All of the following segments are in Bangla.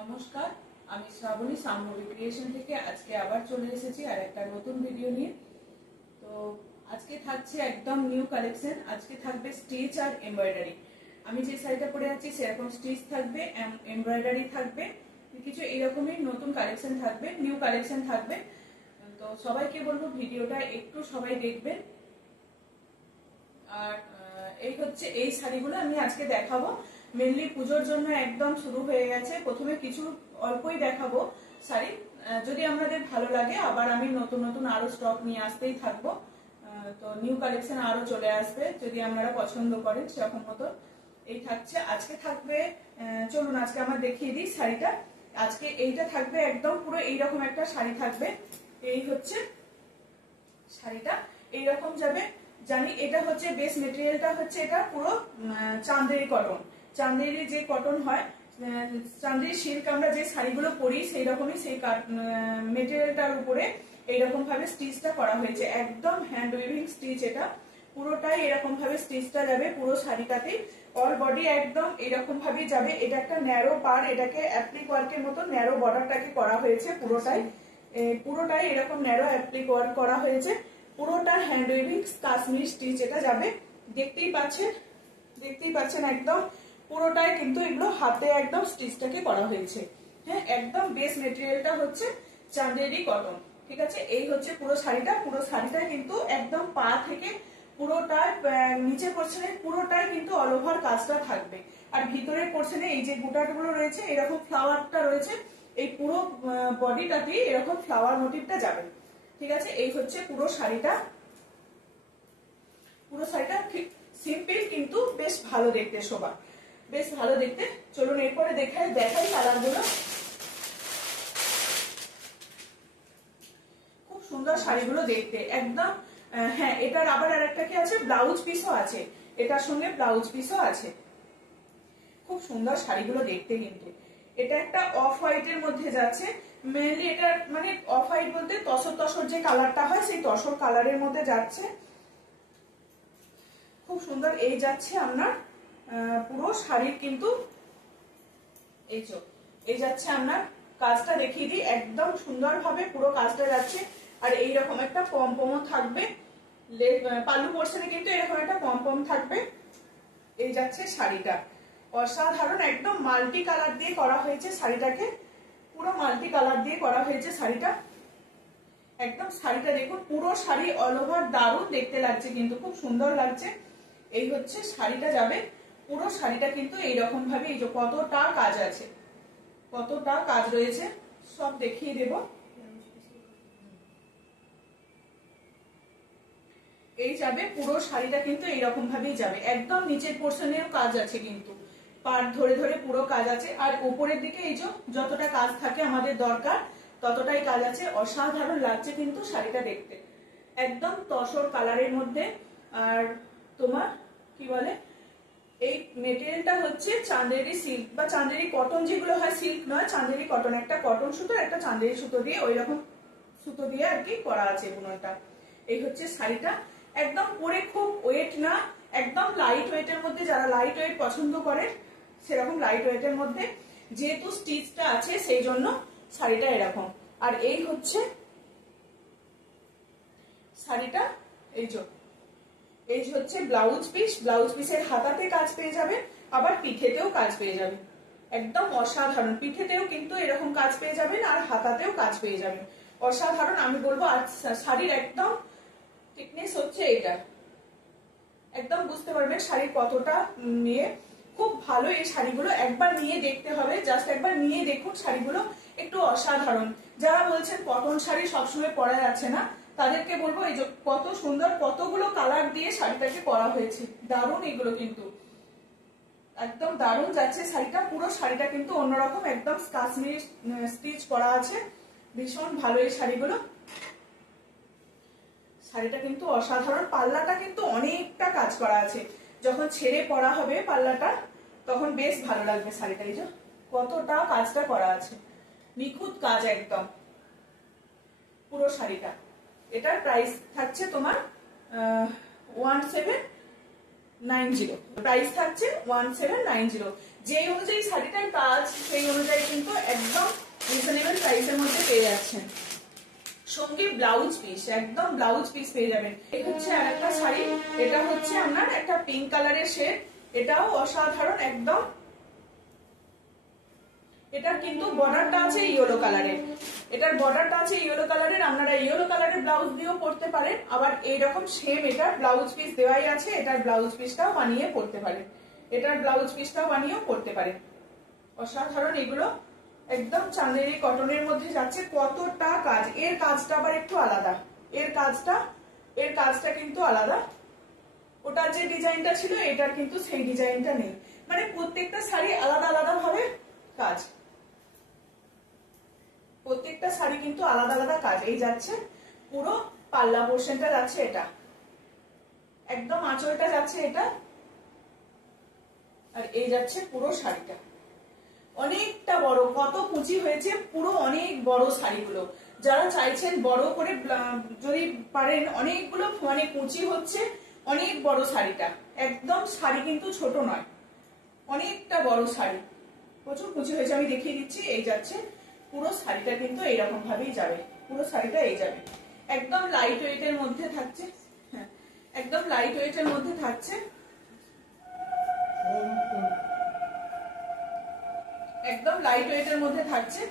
নমস্কার, আমি শ্রাবণী সাম্ভবী ক্রিয়েশন থেকে আজকে আবার চলে এসেছি আর একটা নতুন ভিডিও নিয়ে। তো আজকে থাকছে একদম নিউ কালেকশন। আজকে থাকবে স্টিচ আর এমব্রয়ডারি। আমি যে শাড়িটা পরে আছি সেরকম স্টিচ থাকবে, এমব্রয়ডারি থাকবে, কিছু এরকমই নতুন কালেকশন থাকবে, নিউ কালেকশন থাকবে। তো সবাইকে বলবো ভিডিওটা একটু সবাই দেখবেন। আর এই হচ্ছে এই শাড়িগুলো আমি আজকে দেখাবো। মেনলি পুজোর জন্য একদম শুরু হয়ে গেছে। প্রথমে কিছু অল্পই দেখাবো শাড়ি, যদি আপনাদের ভালো লাগে আবার আমি নতুন নতুন আরো স্টক নিয়ে আসতেই থাকবো। তো নিউ কালেকশন আরো চলে আসবে যদি আপনারা পছন্দ করেন সেরকম মতো। এই থাকছে আজকে থাকবে। চলুন আজকে আমরা দেখিয়ে দিই শাড়িটা। আজকে এইটা থাকবে একদম পুরো এইরকম একটা শাড়ি থাকবে। এই হচ্ছে শাড়িটা, এইরকম যাবে। জানি এটা হচ্ছে বেস মেটেরিয়ালটা হচ্ছে এটা পুরো চান্দেরি কটন। চান্দেরি যে কটন হয়, চান্দেরি সিল্ক আমরা যে শাড়িগুলো পরি সেই রকমই সেই মেটেরিয়ালটার উপরে এইরকম ভাবে স্টিচটা করা হয়েছে। একদম হ্যান্ড উইভিং স্টিচ, এটা পুরোটাই এরকম ভাবে স্টিচটা যাবে পুরো শাড়িটাতে। অল বডি একদম এরকম ভাবে যাবে। এটা একটা ন্যারো পার, এটাকে অ্যাপ্লিক ওয়ার্কের মতো ন্যারো বর্ডারটাকে করা হয়েছে পুরোটাই এরকম ন্যারো অ্যাপ্লিক ওয়ার্ক করা হয়েছে। পুরোটা হ্যান্ড উইভিং কাশ্মীরি স্টিচ এটা যাবে। দেখতেই পাচ্ছেন একদম পুরোটাই কিন্তু এগুলো হাতে একদম স্টিচটাকে করা হয়েছে। হ্যাঁ, একদম বেস মেটেরিয়ালটা হচ্ছে চান্দেরি কটন। ঠিক আছে, এই হচ্ছে পুরো শাড়িটা কিন্তু একদম পা থেকে পুরোটা নিচের পোর্শনে পুরোটাই কিন্তু অল ওভার কাজটা থাকবে। আর ভিতরের পোর্শনে এই যে বুটাগুলো রয়েছে, এরকম ফ্লাওয়ারটা রয়েছে, এই পুরো বডিটাতে এরকম ফ্লাওয়ার মোটিভটা যাবে। ঠিক আছে, এই হচ্ছে পুরো শাড়িটা। ঠিক সিম্পল কিন্তু বেশ ভালো দেখতে, শোভা বেশ ভালো দেখতে। চলুন এরপরে দেখাই কালার গুলো। খুব সুন্দর শাড়িগুলো দেখতে একদম। হ্যাঁ, এটার আবার আরেকটা কি আছে, ব্লাউজ পিসও আছে, এটার সঙ্গে ব্লাউজ পিসও আছে। খুব সুন্দর শাড়িগুলো দেখতে কিন্তু। এটা একটা অফ হোয়াইট এর মধ্যে যাচ্ছে। মেনলি এটা মানে অফ হোয়াইট বলতে তসর যে কালারটা হয় সেই তসর কালারের মধ্যে যাচ্ছে। খুব সুন্দর এই যাচ্ছে আপনার পুরো শাড়ির কিন্তু এই যাচ্ছে আপনার কাজটা দেখিয়ে দিই। একদম সুন্দরভাবে পুরো কাজটা যাচ্ছে। আর এইরকম একটা পমপমও থাকবে, পাল্লু পোর্শনে কিন্তু এরকম একটা পমপম থাকবে। এই যাচ্ছে শাড়িটা, অসাধারণ একদম মাল্টি কালার দিয়ে করা হয়েছে শাড়িটাকে। পুরো মাল্টি কালার দিয়ে করা হয়েছে শাড়িটা। একদম শাড়িটা দেখুন, পুরো শাড়ি অল ওভার দারুণ দেখতে লাগছে কিন্তু, খুব সুন্দর লাগছে। এই হচ্ছে শাড়িটা যাবে। পুরো শাড়িটা কিন্তু এইরকম ভাবে এই যে কতটা কাজ আছে, কতটা কাজ রয়েছে সব দেখিয়ে দেব। এই যাবে পুরো শাড়িটা কিন্তু এইরকম ভাবেই যাবে। একদম নিচের পোর্শনেও কাজ আছে কিন্তু, পাট ধরে ধরে পুরো কাজ আছে। আর উপরের দিকে এই যে যতটা কাজ থাকে আমাদের দরকার ততটাই কাজ আছে। অসাধারণ লাগছে কিন্তু শাড়িটা দেখতে, একদম তসর কালারের মধ্যে। আর তোমার কি বলে, এই মেটেরিয়ালটা হচ্ছে চান্দেরি সিল্ক বা চান্দেরি কটন, যেগুলো হয় সিল্ক নয়, চান্দেরি কটন। একটা কটন সুতো, একটা চান্দেরি সুতো দিয়ে ওই রকম সুতো দিয়ে আর কি করা আছে বুননটা। এই হচ্ছে শাড়িটা। একদম পরে খুব ওয়েট না, একদম লাইট ওয়েটের মধ্যে, যারা লাইট ওয়েট পছন্দ করে সেরকম লাইট ওয়েটের মধ্যে। যেহেতু স্টিচটা আছে সেই জন্য শাড়িটা এরকম। আর এই হচ্ছে শাড়িটা, এই হচ্ছে ব্লাউজ পিস। ব্লাউজ পিসের হাতাতে কাজ পেয়ে যাবে, আবার পিঠেতেও কাজ পেয়ে যাবে। একদম অসাধারণ, পিঠেতেও কিন্তু এরকম কাজ পেয়ে যাবেন আর হাতাতেও কাজ পেয়ে যাবেন। অসাধারণ আমি বলবো। আর শাড়ির একদম থিকনেস হচ্ছে এটা, একদম বুঝতে পারবেন শাড়ির কতটা নিয়ে। খুব ভালো এই শাড়িগুলো, একবার নিয়ে দেখতে হবে, জাস্ট একবার নিয়ে দেখুন শাড়িগুলো, একটু অসাধারণ। যারা বলছেন কটন শাড়ি সবসময় পরা যাচ্ছে না, তাদেরকে বলবো এই যে কত সুন্দর কতগুলো কালার দিয়ে শাড়িটাকে করা হয়েছে, দারুণ এগুলো কিন্তু, একদম দারুণ যাচ্ছে শাড়িটা। পুরো শাড়িটা কিন্তু অন্যরকম, একদম কাশ্মীরি স্টিচ করা আছে। ভীষণ ভালো এই শাড়িগুলো। শাড়িটা কিন্তু অসাধারণ। পাল্লাটা কিন্তু অনেকটা কাজ করা আছে, যখন ছেড়ে পরা হবে পাল্লাটা তখন বেশ ভালো লাগবে শাড়িটা। এই যে কতটা কাজটা করা আছে, নিখুঁত কাজ একদম পুরো শাড়িটা। এটার প্রাইস থাকছে তোমার 90। প্রাইস থাকছে 1790। যেই অনুযায়ী শাড়িটার কাজ সেই অনুযায়ী কিন্তু একদম রিজনেবল প্রাইসের মধ্যে পেয়ে যাচ্ছেন। সঙ্গে ব্লাউজ পিস, একদম ব্লাউজ পিস পেয়ে যাবেন। এই হচ্ছে আরেকটা শাড়ি, এটা হচ্ছে আপনার একটা পিঙ্ক কালারের শেড, এটাও অসাধারণ একদম। এটার কিন্তু বর্ডারটা আছে ইয়েলো কালারের, এটার বর্ডারটা আছে ইয়েলো কালারের। আপনারা ইয়েলো কালারের ব্লাউজ দিয়েও পরতে পারেন, আবার এইরকম সেম এটার ব্লাউজ পিস দেওয়াই আছে, এটার ব্লাউজ পিসটাও বানিয়ে পরতে পারেন, এটার ব্লাউজ পিসটাও বানিয়েও পরতে পারেন। অসাধারণ এগুলো, একদম চাঁদেরি কটনের মধ্যে যাচ্ছে। কতটা কাজ, এর কাজটা আবার একটু আলাদা, এর কাজটা কিন্তু আলাদা। ওটার যে ডিজাইনটা ছিল এটার কিন্তু সেই ডিজাইনটা নেই, মানে প্রত্যেকটা শাড়ি আলাদা আলাদা ভাবে কাজ, প্রত্যেকটা শাড়ি কিন্তু আলাদা আলাদা কাজ। এই যাচ্ছে পুরো পাল্লা পোর্শনটা যাচ্ছে এটা, একদম আঁচলটা যাচ্ছে এটা, আর এই যাচ্ছে পুরো শাড়িটা। অনেকটা বড়, কত কুচি হয়েছে পুরো, অনেক বড় শাড়িগুলো। যারা চাইছেন বড় করে যদি পারেন, অনেকগুলো মানে কুচি হচ্ছে, অনেক বড় শাড়িটা, একদম শাড়ি কিন্তু ছোট নয়, অনেকটা বড় শাড়ি, প্রচুর কুচি হয়েছে। আমি দেখিয়ে দিচ্ছি, এই যাচ্ছে পুরো শাড়িটা কিন্তু এইরকম ভাবেই যাবে, পুরো শাড়িটা এই যাবে। একদম লাইট ওয়েটের মধ্যে থাকছে, হ্যাঁ একদম লাইট ওয়েটের মধ্যে থাকছে, একদম লাইট ওয়েটের মধ্যে থাকছে।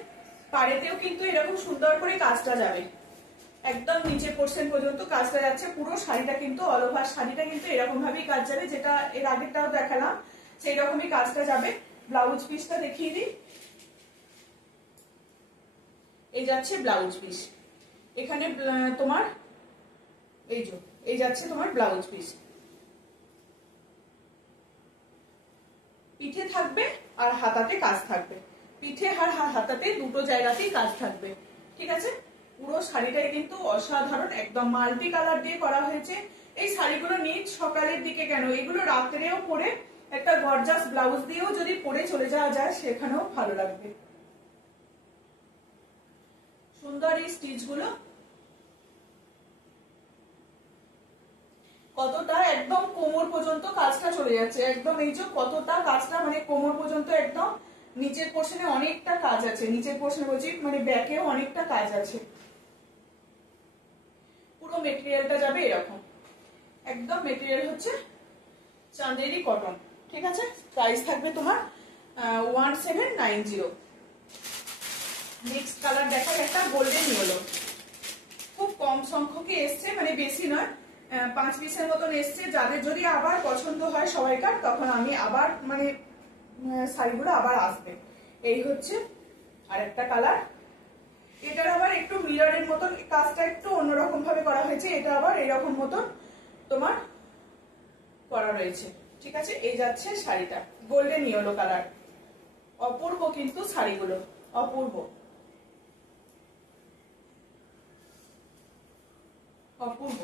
পাড়েতেও কিন্তু এরকম সুন্দর করে কাজটা যাবে, একদম নিচে পোর্শন পর্যন্ত কাজটা যাচ্ছে। পুরো শাড়িটা কিন্তু অল ওভার শাড়িটা কিন্তু এরকম ভাবেই কাজ যাবে, যেটা এর আগেরটাও দেখালাম সেই রকমই কাজটা যাবে। ব্লাউজ পিসটা দেখিয়ে দিই, এই যাচ্ছে ব্লাউজ পিস, এখানে তোমার এই যাচ্ছে তোমার ব্লাউজ পিস, পিঠে থাকবে আর হাতাতে কাজ থাকবে, পিঠে আর হাতাতে দুটো জায়গাতেই কাজ থাকবে, ঠিক আছে। পুরো শাড়িটাই কিন্তু অসাধারণ, একদম মাল্টি কালার দিয়ে করা হয়েছে। এই শাড়িগুলো নিট সকালের দিকে কেন, এগুলো রাত্রেও পরে একটা গর্জাস ব্লাউজ দিয়েও যদি পরে চলে যাওয়া যায় সেখানেও ভালো লাগবে। সুন্দর এই স্টিচ গুলো, কতটা একদম কোমর পর্যন্ত কাজটা চলে যাচ্ছে, একদম এই যে কতটা কাজটা মানে কোমর পর্যন্ত, একদম নিচের পোর্শনে অনেকটা কাজ আছে, নিচের পোর্শনে বলছি মানে ব্যাকেও অনেকটা কাজ আছে। পুরো মেটেরিয়ালটা যাবে এরকম, একদম মেটেরিয়াল হচ্ছে চাঁদেরি কটন, ঠিক আছে। প্রাইস থাকবে তোমার 1790। নেক্সট কালার দেখাই, একটা গোল্ডেন ইয়েলো, খুব কম সংখ্যকে এসছে, মানে বেশি নয়, 5 পিসের মতন এসছে। যাদের যদি আবার পছন্দ হয় সবাইকার, তখন আমি আবার মানে শাড়িগুলো আবার আসবে। এই হচ্ছে আরেকটা কালার, এটার আবার একটু মিররের মতন কাজটা একটু অন্যরকম ভাবে করা হয়েছে, এটা আবার এরকম মতন তোমার করা রয়েছে, ঠিক আছে। এই যাচ্ছে শাড়িটা গোল্ডেন ইয়েলো কালার, অপূর্ব কিন্তু শাড়িগুলো, অপূর্ব অপূর্ব।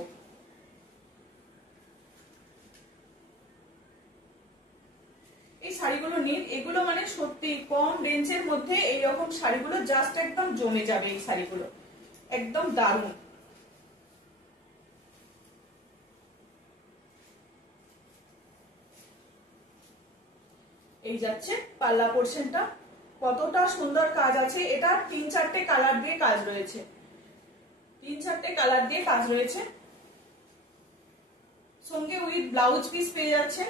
এই শাড়িগুলো নিন, এগুলো মানে সত্যি কম রেঞ্জের মধ্যে এইরকম শাড়িগুলো জাস্ট একদম জমে যাবে, এই শাড়িগুলো একদম দারুণ। এই যাচ্ছে পাল্লা পোর্শনটা, কতটা সুন্দর কাজ আছে। এটা 3-4টে কালার দিয়ে কাজ রয়েছে, 3-4টে কালার দিয়ে কাজ রয়েছে। সঙ্গে উইথ ব্লাউজ পিস পেয়ে যাচ্ছে,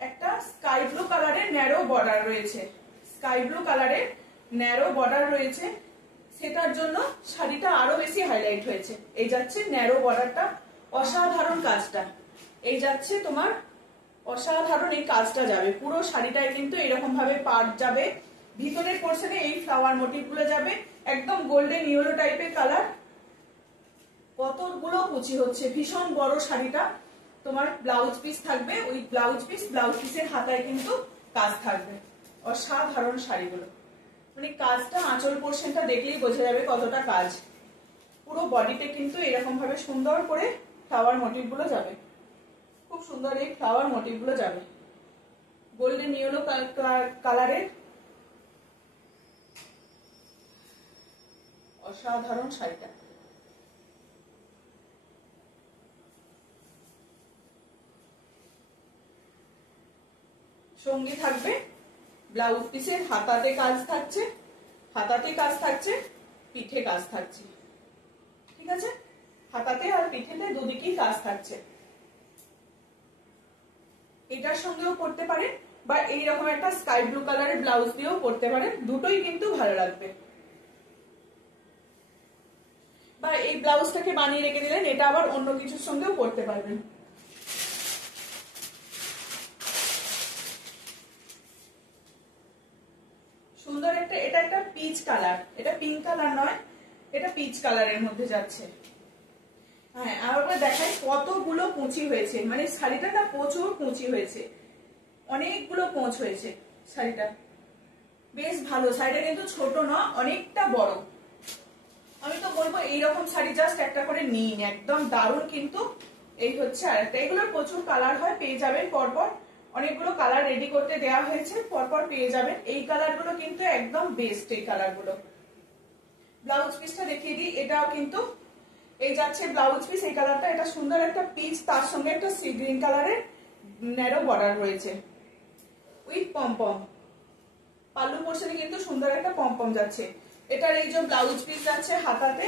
একটা স্কাই ব্লু কালারের ন্যারো বর্ডার রয়েছে, স্কাই ব্লু কালারের ন্যারো বর্ডার রয়েছে, সেটার জন্য শাড়িটা আরো বেশি হাইলাইট হয়েছে। এই যাচ্ছে ন্যারো বর্ডারটা, অসাধারণ কাজটা, এই যাচ্ছে তোমার অসাধারণ এই কাজটা যাবে পুরো শাড়িটায়, কিন্তু এরকম ভাবে পাড় যাবে, ভিতরের পোর্শনে এই ফ্লাওয়ার মোটিভ গুলো যাবে, একদম গোল্ডেন ইয়েলো টাইপের কালার। কতগুলো কুচি হচ্ছে, ভীষণ বড় শাড়িটা। তোমার ব্লাউজ পিস থাকবে, ওই ব্লাউজ পিসের হাতায় কিন্তু কাজ থাকবে। অসাধারণ শাড়িগুলো, মানে কাজটা আঁচল পোর্শনটা দেখলেই বোঝা যাবে কতটা কাজ। পুরো বডিতে কিন্তু এরকম ভাবে সুন্দর করে ফ্লাওয়ার মোটিভ গুলো যাবে, খুব সুন্দর এই ফ্লাওয়ার মোটিভ গুলো যাবে, গোল্ডেন ইয়েলো কালারের অসাধারণ শাড়িটা। সঙ্গে থাকবে ব্লাউজ পিসের হাতাতে কাজ থাকছে, পিঠে কাজ থাকছে। ঠিক আছে, হাতাতে আর পিঠেতে দুদিকেই কাজ থাকছে। এটার সঙ্গেও পরতে পারে বা এইরকম একটা স্কাই ব্লু কালারের ব্লাউজ দিয়েও পরতে পারে, দুটোই কিন্তু ভালো লাগবে। বা এই ব্লাউজটাকে বানিয়ে রেখে দিলেন, এটা আবার অন্য কিছুর সঙ্গেও পরতে পারবেন। সুন্দর একটা, এটা একটা পিচ কালার, এটা পিঙ্ক কালার নয়, এটা পিচ কালারের মধ্যে যাচ্ছে। হ্যাঁ, আবার দেখাই কতগুলো কুঁচি হয়েছে, মানে শাড়িটা না প্রচুর কুঁচি হয়েছে, অনেকগুলো কোঁচ হয়েছে শাড়িটা। বেশ ভালো, শাড়িটা কিন্তু ছোট না, অনেকটা বড়। আমি তো বলবো এইরকম শাড়ি জাস্ট একটা করে নিন, একদম দারুণ। কিন্তু এই হচ্ছে আরেকটা, এগুলোর প্রচুর কালার হয়, পেয়ে যাবেন পরপর, অনেকগুলো কালার রেডি করতে দেওয়া হয়েছে, পরপর পেয়ে যাবেন। এই কালার গুলো কিন্তু একদম বেস্ট, এই কালার গুলো। ব্লাউজ পিসটা দেখিয়ে দিই, এটাও কিন্তু এই যাচ্ছে ব্লাউজ পিস, এই কালারটা, এটা সুন্দর একটা পিচ, তার সঙ্গে একটা সি গ্রিন কালারের ন্যারো বর্ডার রয়েছে উইথ পমপম। পাল্লু পোর্শনে কিন্তু সুন্দর একটা পমপম যাচ্ছে। এটার এই যে ব্লাউজ পিস যাচ্ছে হাতাতে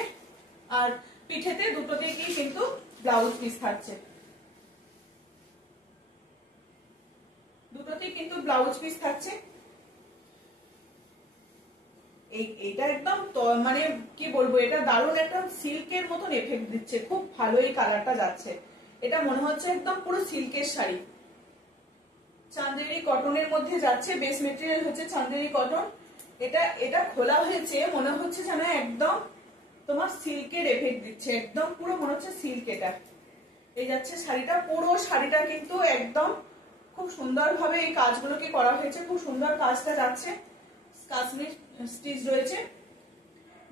আর পিঠেতে, দুটো দিকেই কিন্তু ব্লাউজ পিস থাকছে, দুটোতেই কিন্তু ব্লাউজ পিস থাকছে। এইটা একদম মানে কি বলবো, এটা দারুণ একটা সিল্কের মতন এফেক্ট দিচ্ছে, খুব ভালো এই কালারটা যাচ্ছে। এটা মনে হচ্ছে একদম পুরো সিল্কের শাড়ি। চান্দেরি কটনের মধ্যে যাচ্ছে, বেস মেটেরিয়াল হচ্ছে চান্দেরি কটন। এটা খোলা হয়েছে, মনে হচ্ছে যেন একদম তোমার সিল্কের এফেক্ট দিচ্ছে, একদম পুরো মনে হচ্ছে সিল্ক। এটা এই যাচ্ছে শাড়িটা, পুরো শাড়িটা কিন্তু একদম খুব সুন্দর ভাবে এই কাজগুলোকে করা হয়েছে, খুব সুন্দর কাজটা যাচ্ছে, কাশ্মীর স্টিচ রয়েছে।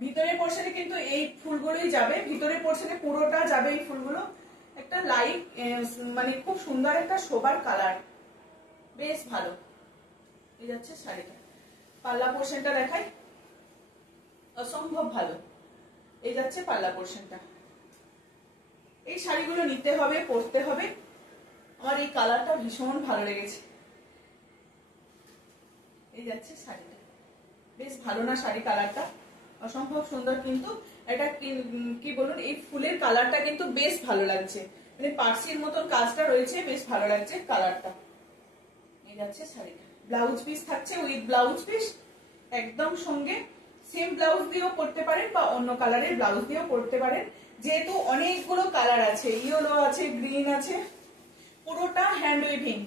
ভিতরের পোর্শনে কিন্তু এই ফুলগুলোই যাবে, ভিতরের পোর্শনে পুরোটা যাবে এই ফুলগুলো। একটা লাইট মানে খুব সুন্দর একটা শোবার কালার, বেশ ভালো। এই যাচ্ছে শাড়িটা, পাল্লা পোর্শনটা দেখাই, অসম্ভব ভালো। এই যাচ্ছে পাল্লা পোর্শনটা। এই শাড়িগুলো নিতে হবে, পরতে হবে। আমার এই কালারটা ভীষণ ভালো লেগেছে। এই যাচ্ছে শাড়িটা, বেশ ভালো না শাড়ি কালারটা, অসম্ভব সুন্দর। কিন্তু এটা কি বলুন, এই ফুলের কালারটা কিন্তু বেশ ভালো লাগছে, মানে পার্সির মতন কাজটা রয়েছে, বেশ ভালো লাগছে কালারটা। এই যাচ্ছে শাড়িটা, ব্লাউজ পিস থাকছে উইথ ব্লাউজ পিস, একদম সঙ্গে সেম ব্লাউজ দিয়েও পরতে পারেন বা অন্য কালারের ব্লাউজ দিয়েও পরতে পারেন। যেহেতু অনেকগুলো কালার আছে, ইয়েলো আছে, গ্রিন আছে, পুরোটা হ্যান্ড উইভিং,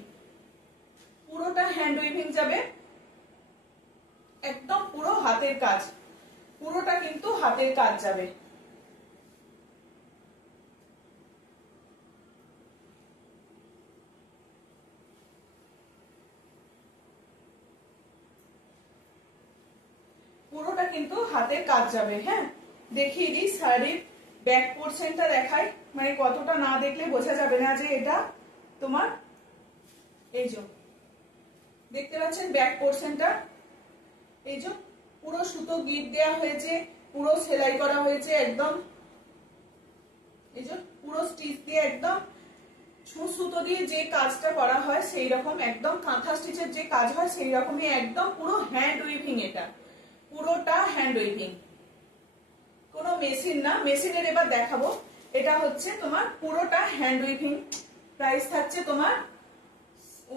পুরোটা হ্যান্ড উইভিং যাবে, একদম পুরো হাতের কাজ, পুরোটা কিন্তু হাতের কাজ যাবে। পুরোটা কিন্তু হাতের কাজ যাবে। হ্যাঁ, দেখিয়ে দিই শাড়ির ব্যাক পোর্শনটা দেখাই, মানে কতটা না দেখলে বোঝা যাবে না যে এটা তোমার। এই যে দেখতে পাচ্ছেন ব্যাক পোর্শনটা, এই যে পুরো সুতো গিট দেওয়া হয়েছে, পুরো সেলাই করা হয়েছে একদম। এই যে পুরো স্টিচ দিয়ে একদম সুতো দিয়ে যে কাজটা করা হয় সেই রকম, একদম কাঁথা স্টিচের যে কাজ হয় সেই রকমই, একদম পুরো হ্যান্ড উইভিং। এটা পুরোটা হ্যান্ড উইভিং, কোনো মেশিন না। মেশিনের এবার দেখাবো। এটা হচ্ছে তোমার পুরোটা হ্যান্ড উইভিং। প্রাইস থাকছে তোমার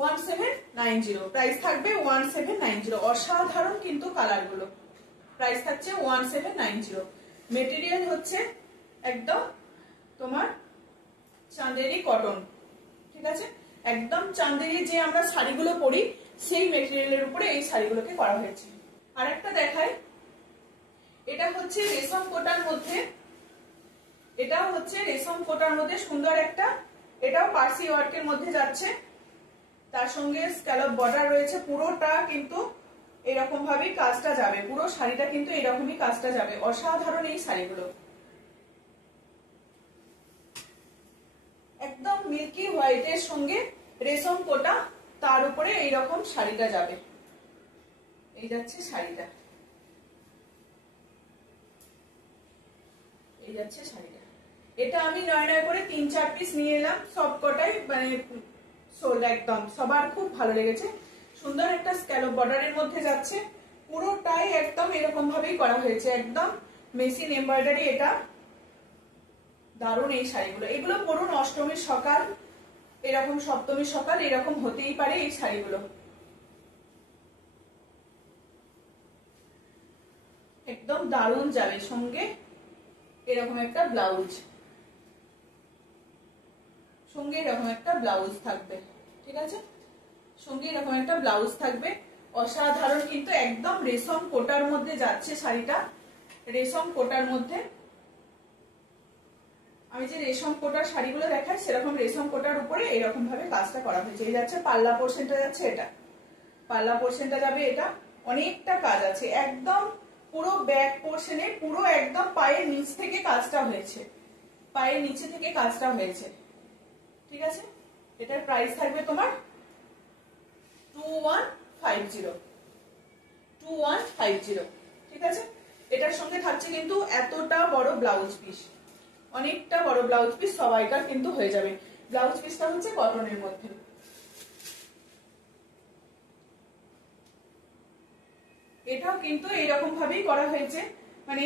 1790, প্রাইস থাকবে 1790। অসাধারণ কিন্তু কালার গুলো, প্রাইস থাকছে 1790। মেটেরিয়াল হচ্ছে একদম তোমার চান্দেরি কটন, ঠিক আছে, একদম চান্দেরি যে আমরা শাড়িগুলো পরি সেই মেটেরিয়ালের উপরে এই শাড়িগুলোকে করা হয়েছে। আরেকটা দেখাই, এটা হচ্ছে রেশম কোটার মধ্যে, এটাও হচ্ছে রেশম কোটার মধ্যে সুন্দর একটা, এটাও পার্সি ওয়ার্কের মধ্যে যাচ্ছে, তার সঙ্গে স্ক্যালপ বর্ডার রয়েছে। পুরোটা কিন্তু এরকম ভাবেই কাজটা যাবে, পুরো শাড়িটা কিন্তু এরকমই কাজটা যাবে। অসাধারণ এই শাড়িগুলো, একদম মিল্কি হোয়াইটের সঙ্গে রেশম কোটা, তার উপরে এইরকম শাড়িটা যাবে। এই যাচ্ছে শাড়িটা, এই যাচ্ছে শাড়িটা। এটা আমি 9 করে 3-4 পিস নিয়ে এলাম, সব কটাই মানে সোল্ড, একদম সবার খুব ভালো লেগেছে। সুন্দর একটা স্ক্যালপ বর্ডারের মধ্যে যাচ্ছে, পুরোটাই একদম এরকম ভাবেই করা হয়েছে, একদম মেশিন এমব্রয়ডারি। এটা দারুণ এই শাড়িগুলো, এগুলো পরুন অষ্টমীর সকাল, এরকম সপ্তমীর সকাল এরকম হতেই পারে এই শাড়িগুলো। একদম দারুণ যাবে, সঙ্গে এরকম একটা ব্লাউজ, সঙ্গে এরকম একটা ব্লাউজ থাকবে, ঠিক আছে, সঙ্গে এরকম একটা ব্লাউজ থাকবে। অসাধারণ, কিন্তু একদম রেশম কোটার মধ্যে যাচ্ছে শাড়িটা, রেশম কোটার মধ্যে। আমি যে রেশম কোটার শাড়িগুলো দেখাই সেরকম রেশম কোটার উপরে এরকম ভাবে কাজটা করা হয়েছে। এই যাচ্ছে পাল্লা পোর্শনটা, যাচ্ছে এটা পাল্লা পোর্শনটা যাবে, এটা অনেকটা কাজ আছে, একদম পুরো ব্যাক পোর্শনে পুরো একদম পায়ের নিচ থেকে কাজটা হয়েছে, পায়ের নিচে থেকে কাজটা হয়েছে, ঠিক আছে। এটার প্রাইস থাকবে তোমার 2150, ঠিক আছে। এটার সঙ্গে থাকছে কিন্তু এতটা বড় ব্লাউজ পিস, অনেকটা বড় ব্লাউজ পিস, সবাইকার কিন্তু হয়ে যাবে। ব্লাউজ পিসটা হচ্ছে কটনের মধ্যে। এটাও কিন্তু এইরকম ভাবেই করা হয়েছে, মানে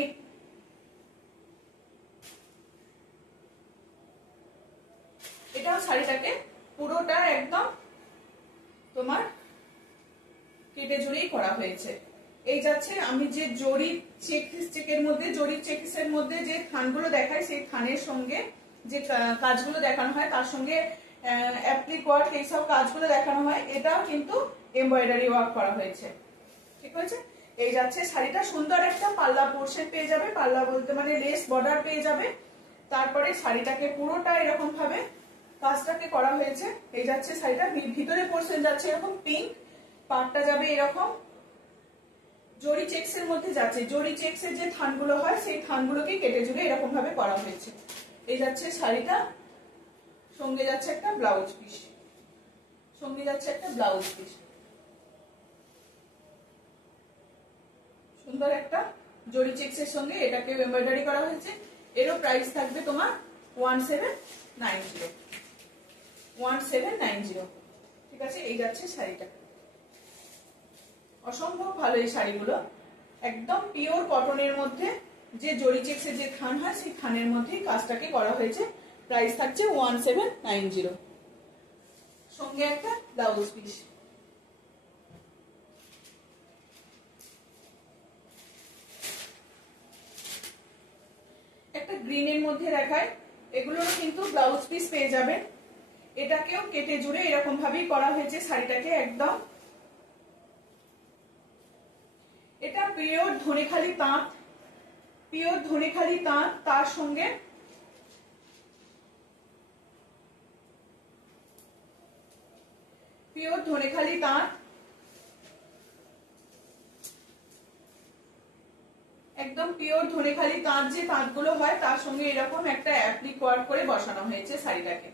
এটাও শাড়িটাকে পুরোটা একদম তোমার কেটে জুড়েই করা হয়েছে। এই যাচ্ছে আমি যে জরি চেকের মধ্যে, জরি চেকের মধ্যে যে থানগুলো দেখাই, সেই থানের সঙ্গে যে কাজগুলো দেখানো হয় তার সঙ্গে অ্যাপ্লিক ওয়ার্ক এইসব কাজগুলো দেখানো হয়, এটাও কিন্তু এমব্রয়ডারি ওয়ার্ক করা হয়েছে, ঠিক আছে। এই যাচ্ছে শাড়িটা, সুন্দর একটা পাল্লা পোর্শন পেয়ে যাবে, পাল্লা বলতে মানে লেস বর্ডার পেয়ে যাবে। তারপরে শাড়িটাকে পুরোটা এরকম ভাবে কাজটাকে করা হয়েছে। এই যাচ্ছে শাড়িটা, ভিতরে পোর্শন যাচ্ছে এরকম পিঙ্ক, পাটটা যাবে এরকম জরি চেক্স এর মধ্যে যাচ্ছে, জরি চেক্স এর যে থানগুলো হয় সেই থানগুলোকে কেটে জুড়ে এরকম ভাবে করা হয়েছে। এই যাচ্ছে শাড়িটা, সঙ্গে যাচ্ছে একটা ব্লাউজ পিস, সঙ্গে যাচ্ছে একটা ব্লাউজ পিস, সুন্দর একটা জরি চেক্স এর সঙ্গে এটাকে এমব্রয়ডারি করা হয়েছে। এরও প্রাইস থাকবে তোমার 1790, ঠিক আছে। এই যাচ্ছে শাড়িটা, অসম্ভব ভালো এই শাড়িগুলো, একদম পিওর কটনের মধ্যে যে জরি চেক্সের যে থান হয় সেই থানের মধ্যেই কাজটাকে করা হয়েছে। প্রাইস থাকছে 1790, সঙ্গে একটা ব্লাউজ পিস। একটা গ্রিনের মধ্যে দেখায়, এগুলোরও কিন্তু ব্লাউজ পিস পেয়ে যাবেন। এটাকেও কেটে জুড়ে এরকম ভাবেই করা হয়েছে শাড়িটাকে একদম। এটা পিওর ধনেখালি তাঁত, পিওর ধনেখালি তাঁত, তার সঙ্গে পিওর ধনেখালি তাঁত, একদম পিওর ধনেখালি তাঁত যে তাঁতগুলো হয় তার সঙ্গে এরকম একটা অ্যাপ্লিক ওয়ার্ক করে বসানো হয়েছে শাড়িটাকে,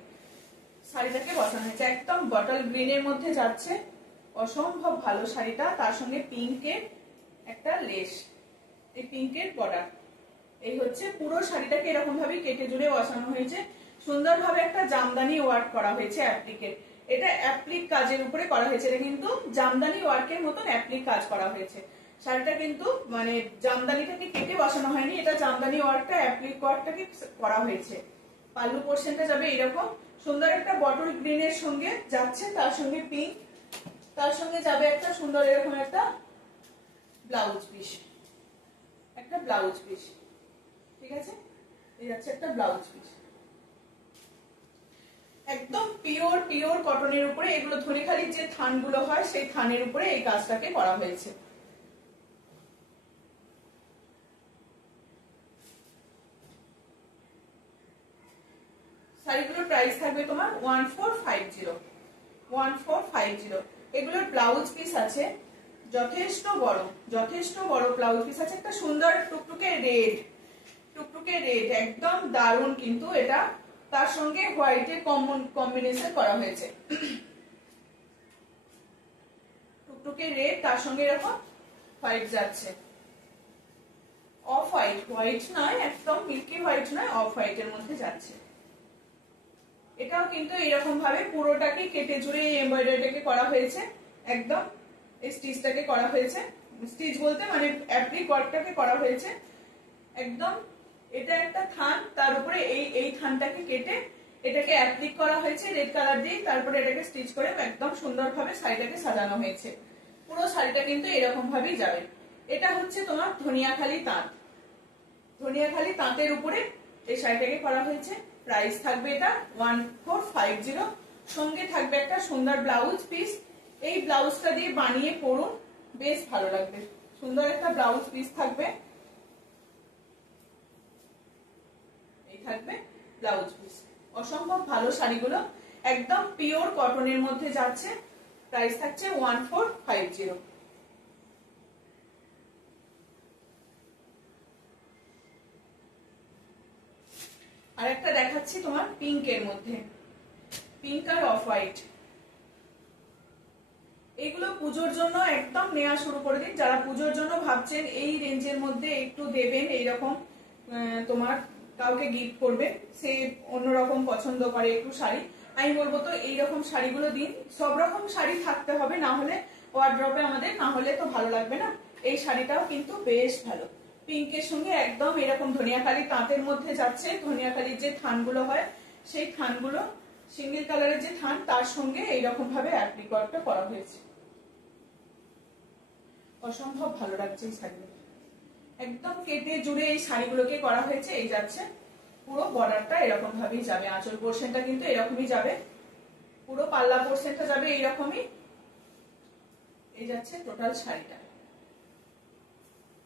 শাড়িটাকে বসানো হয়েছে একদম বটল গ্রিনের মধ্যে যাচ্ছে, অসম্ভব ভালো শাড়িটা। তার সঙ্গে পিঙ্কের একটা লেস, এই পিঙ্কের বর্ডার, এই হচ্ছে পুরো শাড়িটাকে এরকম ভাবে কেটে জুড়ে বসানো হয়েছে। সুন্দরভাবে একটা জামদানি ওয়ার্ক করা হয়েছে অ্যাপ্লিকের, এটা অ্যাপ্লিক কাজের উপরে করা হয়েছে, এটা কিন্তু জামদানি ওয়ার্কের মতন অ্যাপ্লিক কাজ করা হয়েছে। শাড়িটা কিন্তু মানে জামদানিটাকে কেটে বসানো হয়নি, এটা জামদানি ওয়ার্কটা অ্যাপ্লিক ওয়ার্কটাকে করা হয়েছে। পাল্লু পোর্শনটা যাবে এরকম সুন্দর একটা বটল গ্রিনের সঙ্গে যাচ্ছে, তার সঙ্গে পিঙ্ক, তার সঙ্গে যাবে একটা সুন্দর এরকম একটা ব্লাউজ পিস, একটা ব্লাউজ পিস, ঠিক আছে। এই যাচ্ছে একটা ব্লাউজ পিস, একদম পিওর পিওর কটনের উপরে, এগুলো ধনেখালির যে থানগুলো হয় সেই থানের উপরে এই কাজটাকে করা হয়েছে। শাড়িগুলোর প্রাইস থাকবে তোমার 1450, এগুলোর ব্লাউজ পিস আছে যথেষ্ট বড়, যথেষ্ট বড় ব্লাউজ পিস আছে, একটা সুন্দর টুকটুকে রেড, টুকটুকে রেড, একদম দারুণ কিন্তু এটা, তার সঙ্গে হোয়াইটের কম্বিনেশন করা হয়েছে, টুকটুকে রেড, তার সঙ্গে এরকম হোয়াইট যাচ্ছে, অফ হোয়াইট, হোয়াইট নয় একদম মিল্কি হোয়াইট নয়, অফ হোয়াইটের মধ্যে যাচ্ছে। এটাও কিন্তু এরকম ভাবে পুরোটাকে কেটে জুড়ে এমব্রয়ডারিটাকে করা হয়েছে, একদম এই স্টিচটাকে করা হয়েছে, স্টিচ বলতে মানে অ্যাপ্লিক ওয়ার্কটাকে করা হয়েছে একদম। এটা একটা থান, তার উপরে এই থানটাকে কেটে এটাকে অ্যাপ্লিক করা হয়েছে রেড কালার দিয়ে, তারপরে এটাকে স্টিচ করে একদম সুন্দরভাবে শাড়িটাকে সাজানো হয়েছে। পুরো শাড়িটা কিন্তু এরকম ভাবেই যাবে। এটা হচ্ছে তোমার ধনিয়াখালি তাঁত, ধনিয়াখালি তাঁতের উপরে এই শাড়িটাকে করা হয়েছে। প্রাইস থাকবে এটা 1450। সঙ্গে থাকবে একটা সুন্দর ব্লাউজ পিস। এই ব্লাউজটা দিয়ে বানিয়ে পরুন, বেশ ভালো লাগবে। সুন্দর একটা ব্লাউজ পিস থাকবে, এই থাকবে ব্লাউজ পিস। অসম্ভব ভালো শাড়িগুলো, একদম পিওর কটনের মধ্যে যাচ্ছে। প্রাইস থাকছে 1450। আর একটা দেখাচ্ছি তোমার পিঙ্কের মধ্যে, পিঙ্ক আর অফ হোয়াইট। এগুলো পুজোর জন্য একদম নেওয়া শুরু করে দিন। যারা পুজোর জন্য ভাবছেন এই রেঞ্জের মধ্যে একটু দেবেন, এইরকম তোমার কাউকে গিফট করবে, সে অন্যরকম পছন্দ করে একটু শাড়ি, আমি বলবো তো এইরকম শাড়িগুলো দিন। সব রকম শাড়ি থাকতে হবে, না হলে ওয়ার্ড্রপে আমাদের না হলে তো ভালো লাগবে না। এই শাড়িটাও কিন্তু বেশ ভালো, পিঙ্কের সঙ্গে একদম এরকম ধনিয়াখালি তাঁতের মধ্যে যাচ্ছে। ধনিয়াখালির যে থানগুলো হয় সেই থানগুলো, সিঙ্গেল কালারের যে থান তার সঙ্গে এইরকম ভাবে অ্যাপ্লিক ওয়ার্কটা করা হয়েছে। অসম্ভব ভালো লাগছে এই শাড়িগুলো, একদম কেটে জুড়ে এই শাড়িগুলোকে করা হয়েছে। এই যাচ্ছে পুরো বর্ডারটা এরকম ভাবেই যাবে, আঁচল পোর্শনটা কিন্তু এরকমই যাবে, পুরো পাল্লা পোর্শনটা যাবে এইরকমই। এই যাচ্ছে টোটাল শাড়িটা,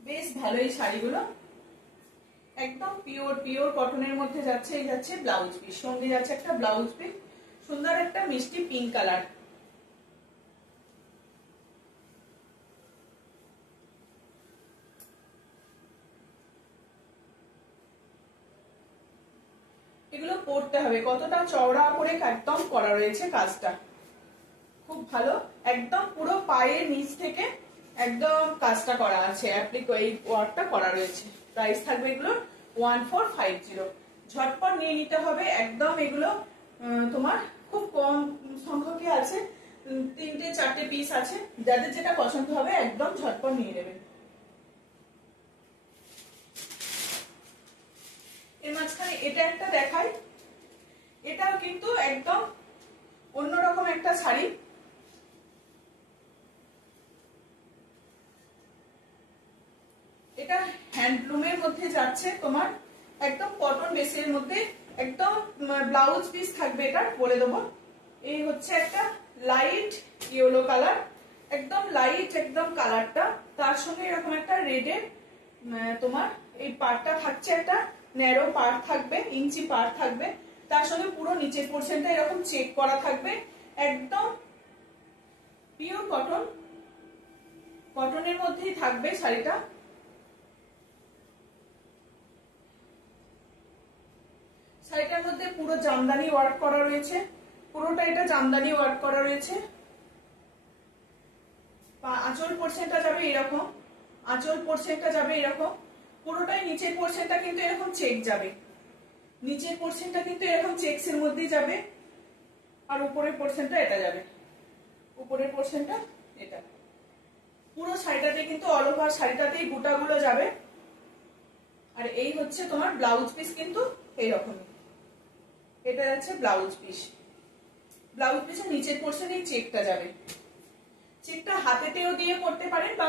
বেশ ভালো এই শাড়িগুলো, একদম পিওর পিওর কটনের মধ্যে যাচ্ছে। এই যাচ্ছে ব্লাউজ পিস, সঙ্গে যাচ্ছে একটা ব্লাউজ পিস, সুন্দর একটা মিষ্টি পিঙ্ক কালার। এগুলো পরতে হবে, কতটা চওড়া করে একদম করা রয়েছে কাজটা, খুব ভালো। একদম পুরো পায়ের নিচ থেকে একদম কাজটা করা আছে, অ্যাপ্লিক এই ওয়ার্কটা করা রয়েছে। প্রাইস থাকবে এগুলো 1450। ঝটপট নিয়ে নিতে হবে একদম। এগুলো তোমার খুব কম সংখ্যকে আছে, 3-4 পিস আছে। যাদের যেটা পছন্দ হবে একদম ঝটপট নিয়ে নেবে। এর মাঝখানে এটা একটা দেখাই, এটাও কিন্তু একদম অন্যরকম একটা শাড়ি। এটা হ্যান্ডলুমের মধ্যে যাচ্ছে তোমার, একদম কটন বেসের মধ্যে, একদম ব্লাউজ পিস থাকবে এটা বলে দেবো। এই হচ্ছে একটা লাইট ইয়েলো কালার, একদম লাইট একদম কালারটা, তার সঙ্গে এরকম একটা রেডের তোমার এই পাড়টা থাকছে, একটা ন্যারো পাড় থাকবে, ইঞ্চি পাড় থাকবে, তার সঙ্গে পুরো নিচের পোর্শনটা এরকম চেক করা থাকবে। একদম পিওর কটন, কটনের মধ্যেই থাকবে শাড়িটা। শাড়িটার মধ্যে পুরো জামদানি ওয়ার্ক করা রয়েছে, পুরোটা এটা জামদানি ওয়ার্ক করা রয়েছে। আঁচল পোর্শনটা যাবে এরকম, আঁচল পোর্শনটা যাবে এরকম, পুরোটাই নিচের পোর্শনটা কিন্তু এরকম চেক যাবে, নিচের পোর্শনটা কিন্তু এরকম চেকসের মধ্যেই যাবে। আর উপরের পোর্শনটা এটা যাবে, উপরের পোর্শনটা এটা। পুরো শাড়িটাতে কিন্তু অল ওভার শাড়িটাতেই বুটাগুলো যাবে। আর এই হচ্ছে তোমার ব্লাউজ পিস, কিন্তু এইরকমই এটা যাচ্ছে ব্লাউজ পিস। ব্লাউজ পিসের নিচের পোর্শনে চেকটা যাবে, চেকটা হাতেতেও দিয়ে করতে পারেন, বা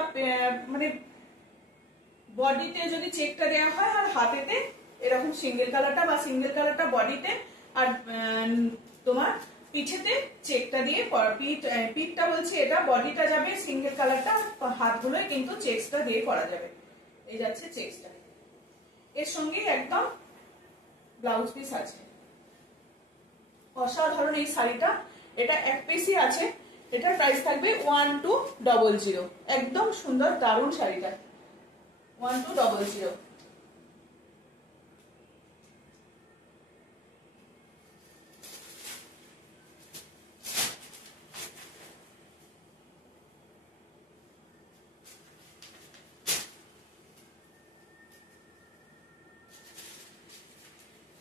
মানে বডিতে যদি চেকটা দেওয়া হয় আর হাতেতে এরকম সিঙ্গেল কালারটা, বা সিঙ্গেল কালারটা বডিতে আর তোমার পিঠেতে চেকটা দিয়ে, পিঠটা বলছি এটা, বডিটা যাবে সিঙ্গেল কালারটা, হাতগুলোয় কিন্তু চেকসটা দিয়ে করা যাবে। এই যাচ্ছে চেকসটা, এর সঙ্গে একদম ব্লাউজ পিস আছে। অসাধারণ এই শাড়িটা, এটা এক পিসই আছে। এটার প্রাইস থাকবে 1200। একদম সুন্দর দারুণ শাড়িটা 1200।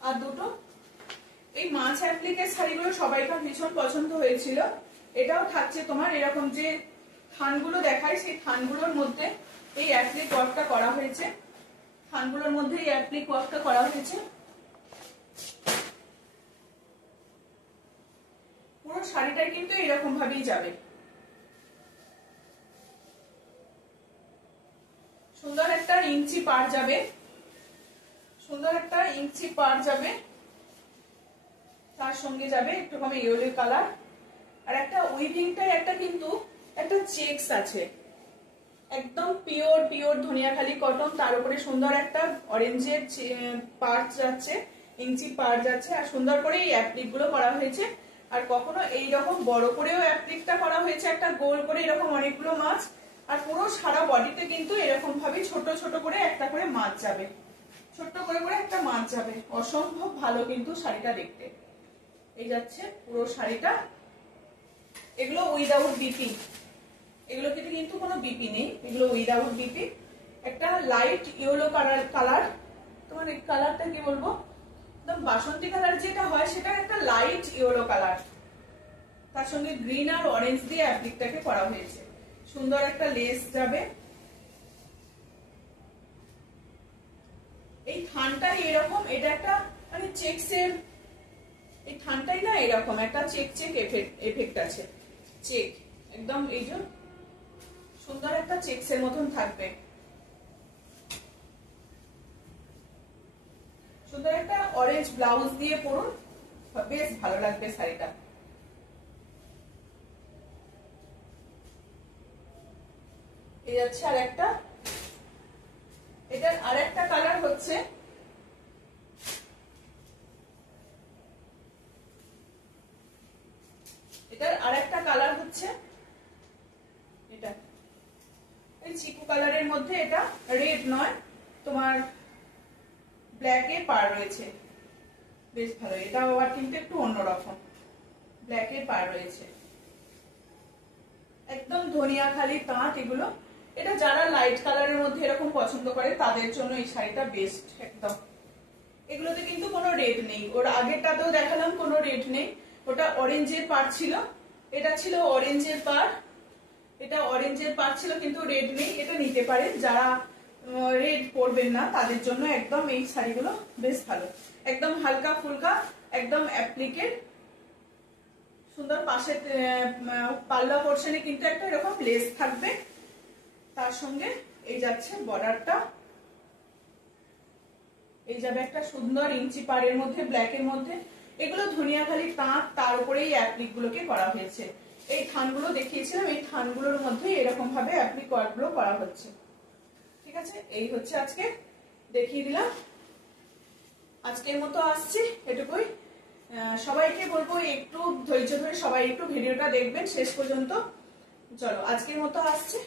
আর দুটো এই মাছ অ্যাপ্লিকের শাড়িগুলো সবাইকার ভীষণ পছন্দ হয়েছিল, এটাও থাকছে তোমার এরকম যে থানগুলো দেখায়, সেই থানগুলোর মধ্যে এই অ্যাপ্লিক ওয়ার্কটা করা হয়েছে। থানগুলোর মধ্যে এই অ্যাপ্লিক ওয়ার্কটা করা হয়েছে। পুরো শাড়িটা কিন্তু এরকম ভাবেই যাবে। সুন্দর একটা ইঞ্চি পার যাবে, সুন্দর একটা ইঞ্চি পার যাবে। তার সঙ্গে যাবে একটু কমে ইয়েলো কালার, আর একটা উইভিংটায় একটা কিন্তু একটা চেকস আছে, একদম পিওর পিওর ধনিয়াখালি কটন, তার উপরে সুন্দর একটা অরেঞ্জের পার্ট যাচ্ছে, ইঞ্চি পার যাচ্ছে, আর সুন্দর করে এই অ্যাপ্লিক গুলো করা হয়েছে। আর কখনো এইরকম বড় করেও অ্যাপ্লিকটা করা হয়েছে, একটা গোল করে এরকম অনেকগুলো মাছ, আর পুরো সারা বডিতে কিন্তু এরকম ভাবে ছোট ছোট করে একটা করে মাছ যাবে, ছোট্ট করে করে একটা মাছ যাবে। অসম্ভব ভালো কিন্তু শাড়িটা দেখতে। এই যাচ্ছে পুরো শাড়িটা। এগুলো উইদাউট বিপি, এগুলো কিন্তু কোনো বিপি নেই, এগুলো উইদাউট বিপি। একটা লাইট ইয়েলো কালার, তোমার এই কালারটা কি বলবো, একদম বাসন্তী কালার যেটা হয় সেটা একটা লাইট ইয়েলো কালার, তার সঙ্গে গ্রিন আর অরেঞ্জ দিয়ে অ্যাপ্লিকটাকে করা হয়েছে। সুন্দর একটা লেস যাবে। এই থানটাই এরকম, এটা একটা মানে চেকসের, এই থানটাই না এরকম একটা চেক চেক এফেক্ট আছে, চেক একদম এই যে সুন্দর একটা চেকসের মতন থাকবে। সুন্দর একটা অরেঞ্জ ব্লাউজ দিয়ে পরুন, বেশ ভালো লাগবে শাড়িটা। এই যাচ্ছে আর একটা, এটার আর একটা কালার হচ্ছে এটার আর একটা কালার হচ্ছে এটা, এই চিকু কালারের মধ্যে, এটা রেড নয়, তোমার ব্ল্যাকে পার রয়েছে, বেশ ভালো। এটা আবার কিন্তু একটু অন্যরকম, ব্ল্যাকে পার রয়েছে, একদম ধনিয়াখালি তাঁত এগুলো। এটা যারা লাইট কালারের মধ্যে এরকম পছন্দ করে তাদের জন্য এই শাড়িটা বেস্ট একদম। এগুলোতে কিন্তু কোনো রেড নেই, ওর আগেরটাতেও দেখালাম কোনো রেড নেই, ওটা অরেঞ্জের পার ছিল, এটা ছিল অরেঞ্জের পার, এটা অরেঞ্জের পার ছিল কিন্তু রেড নেই। এটা নিতে পারে যারা রেড পরবেন না তাদের জন্য একদম এই শাড়িগুলো বেশ ভালো, একদম হালকা ফুলকা, একদম অ্যাপ্লিকেড। সুন্দর পাশে পাল্লা পোর্শনে কিন্তু একটা এরকম লেস থাকবে, তার সঙ্গে এই যাচ্ছে বর্ডারটা, এই যাবে একটা সুন্দর ইঞ্চি পাড়ের মধ্যে ব্ল্যাকের মধ্যে। এগুলো ধনিয়াখালি তাঁত, তার উপরে এই অ্যাপ্লিক গুলোকে করা হয়েছে। এই থানগুলো দেখিয়েছিলাম, এই থানগুলোর মধ্যে এরকম ভাবে অ্যাপ্লিক ওয়ার্ক গুলো করা হচ্ছে। ঠিক আছে, এই হচ্ছে আজকে দেখিয়ে দিলাম। আজকের মতো আসছি এটুকুই। সবাইকে বলবো একটু ধৈর্য ধরে সবাই একটু ভিডিওটা দেখবেন শেষ পর্যন্ত। চলো আজকের মতো আসছি।